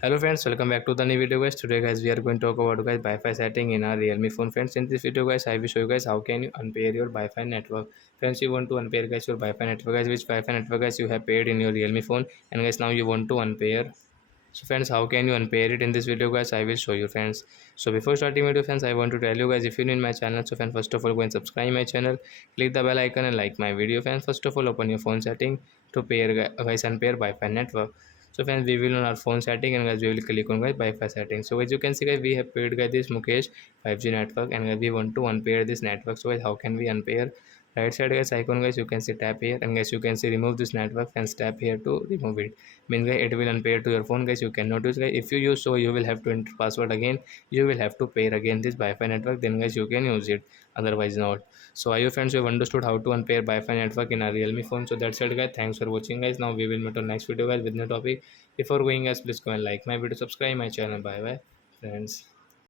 Hello friends, welcome back to the new video guys. Today guys we are going to talk about guys Wi-Fi setting in our Realme phone friends. In this video guys I will show you guys how can you unpair your Wi-Fi network. Friends, you want to unpair guys your Wi-Fi network guys, which Wi-Fi network guys you have paired in your Realme phone, and guys now you want to unpair. So friends, how can you unpair it? In this video guys I will show you friends. So before starting video friends, I want to tell you guys, if you're new in my channel, so friends, first of all go and subscribe my channel, click the bell icon and like my video friends. First of all open your phone setting to pair guys unpair Wi-Fi network. So friends, we will on our phone setting, and guys we will click on guys Wi-Fi setting. So as you can see guys, we have paired guys this Mukesh 5G network, and guys we want to unpair this network. So guys, how can we unpair? Right side guys icon guys, you can see tap here, and guys you can see remove this network and tap here to remove it. Means guys it will unpair to your phone guys, you cannot use guys. If you use, so you will have to enter password again, you will have to pair again this Wi-Fi network, then guys you can use it, otherwise not. So are you friends, you have understood how to unpair Wi-Fi network in a Realme phone? So that's it guys, thanks for watching guys. Now we will meet on next video guys with new topic. Before going guys, please go and like my video, subscribe my channel. Bye bye friends.